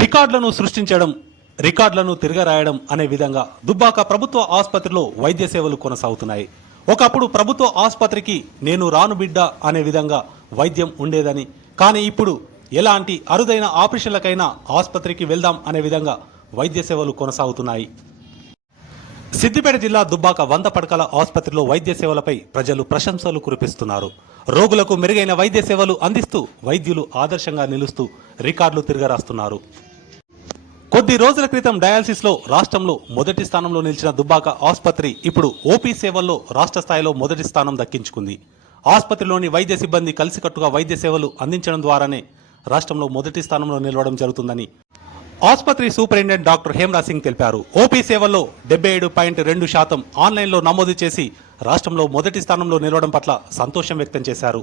రికార్డులను సృష్టించడం రికార్డులను తిరగరాయడం అనే విధంగా దుబ్బాక ప్రభుత్వ ఆసుపత్రిలో వైద్య సేవలు కొనసాగుతున్నాయి. ఒకప్పుడు ప్రభుత్వ ఆసుపత్రికి నేను రాను బిడ్డ అనే విధంగా వైద్యం ఉండేదని కానీ ఇప్పుడు ఎలాంటి అరుదైన ఆపరేషన్లకైనా ఆసుపత్రికి వెళ్దాం అనే విధంగా వైద్య సేవలు కొనసాగుతున్నాయి. సిద్దిపేట జిల్లా దుబ్బాక వంద పడకల ఆసుపత్రిలో వైద్య సేవలపై ప్రజలు ప్రశంసలు కురిపిస్తున్నారు. రోగులకు మెరుగైన వైద్య సేవలు అందిస్తూ వైద్యులు ఆదర్శంగా నిలుస్తూ రికార్డులు తిరగరాస్తున్నారు. కొద్ది రోజుల క్రితం డయాలసిస్లో రాష్ట్రంలో మొదటి స్థానంలో నిలిచిన దుబ్బాక ఆసుపత్రి ఇప్పుడు ఓపీ సేవల్లో రాష్ట్ర స్థాయిలో మొదటి స్థానం దక్కించుకుంది. ఆసుపత్రిలోని వైద్య సిబ్బంది కలిసికట్టుగా వైద్య సేవలు అందించడం ద్వారానే రాష్ట్రంలో మొదటి స్థానంలో నిలవడం జరుగుతుందని ఆసుపత్రి సూపరింటెండెంట్ డాక్టర్ హేమరాజ్ సింగ్ తెలిపారు. ఓపీ సేవల్లో డెబ్బై ఏడు పాయింట్ రెండు శాతం ఆన్లైన్లో నమోదు చేసి రాష్ట్రంలో మొదటి స్థానంలో నిలవడం పట్ల సంతోషం వ్యక్తం చేశారు.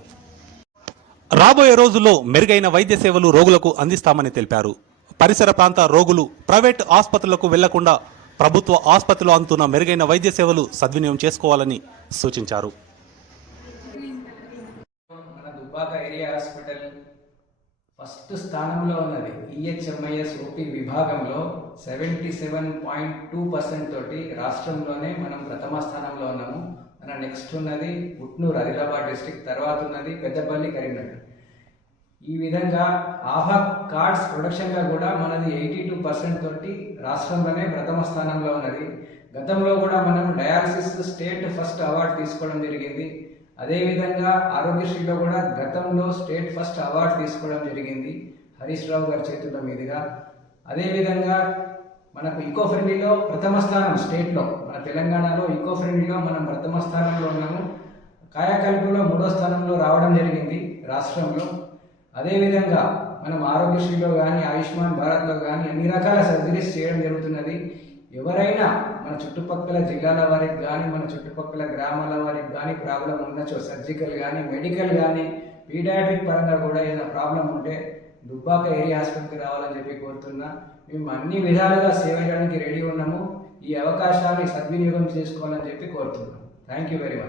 రాబోయే రోజుల్లో మెరుగైన వైద్య సేవలు రోగులకు అందిస్తామని తెలిపారు. పరిసర ప్రాంత రోగులు ప్రైవేట్ ఆసుపత్రులకు వెళ్ళకుండా ప్రభుత్వ ఆసుపత్రిలో అందుతున్న మెరుగైన వైద్య సేవలు సద్వినియోగం చేసుకోవాలని సూచించారు మన దుబ్బాక ఏరియా హాస్పిటల్ ఫస్ట్ స్థానంలో ఉన్నది ఈహెచ్ఎంఐఎస్ ఓపీ విభాగంలో seventy seven point two percent తోటి రాష్ట్రంలోనే మనం ప్రథమ స్థానంలో ఉన్నాము. మన నెక్స్ట్ ఉన్నది ఉట్నూరు ఆదిలాబాద్ డిస్టిక్ తర్వాత ఉన్నది పెద్దపల్లి కరీంనగర్. ఈ విధంగా ఆహా కార్డ్స్ ప్రొడక్షన్గా కూడా మనది ఎయిటీ టూ పర్సెంట్ తోటి రాష్ట్రంలోనే ప్రథమ స్థానంలో ఉన్నది. గతంలో కూడా మనం డయాలసిస్ స్టేట్ ఫస్ట్ అవార్డు తీసుకోవడం జరిగింది. అదేవిధంగా ఆరోగ్యశ్రీలో కూడా గతంలో స్టేట్ ఫస్ట్ అవార్డు తీసుకోవడం జరిగింది హరీష్ రావు గారి చేతుల మీదుగా. అదేవిధంగా మనకు ఈకో ఫ్రెండ్లీలో ప్రథమ స్థానం స్టేట్లో మన తెలంగాణలో ఈకో ఫ్రెండ్లీలో మనం ప్రథమ స్థానంలో ఉన్నాము. కాయాకల్పంలో మూడో స్థానంలో రావడం జరిగింది రాష్ట్రంలో. అదేవిధంగా మనం ఆరోగ్యశ్రీలో కానీ ఆయుష్మాన్ భారత్లో కానీ అన్ని రకాల సర్జరీస్ చేయడం జరుగుతున్నది. ఎవరైనా మన చుట్టుపక్కల జిల్లాల వారికి కానీ మన చుట్టుపక్కల గ్రామాల వారికి కానీ ప్రాబ్లం ఉండొచ్చు. సర్జికల్ కానీ మెడికల్ కానీ పీడియాట్రిక్ పరంగా కూడా ఏదైనా ప్రాబ్లం ఉంటే దుబ్బాక ఏరియా హాస్పిటల్కి రావాలని చెప్పి కోరుతున్నా. మేము అన్ని విధాలుగా సేవ చేయడానికి రెడీ ఉన్నాము. ఈ అవకాశాన్ని సద్వినియోగం చేసుకోవాలని చెప్పి కోరుతున్నాం. Thank you very much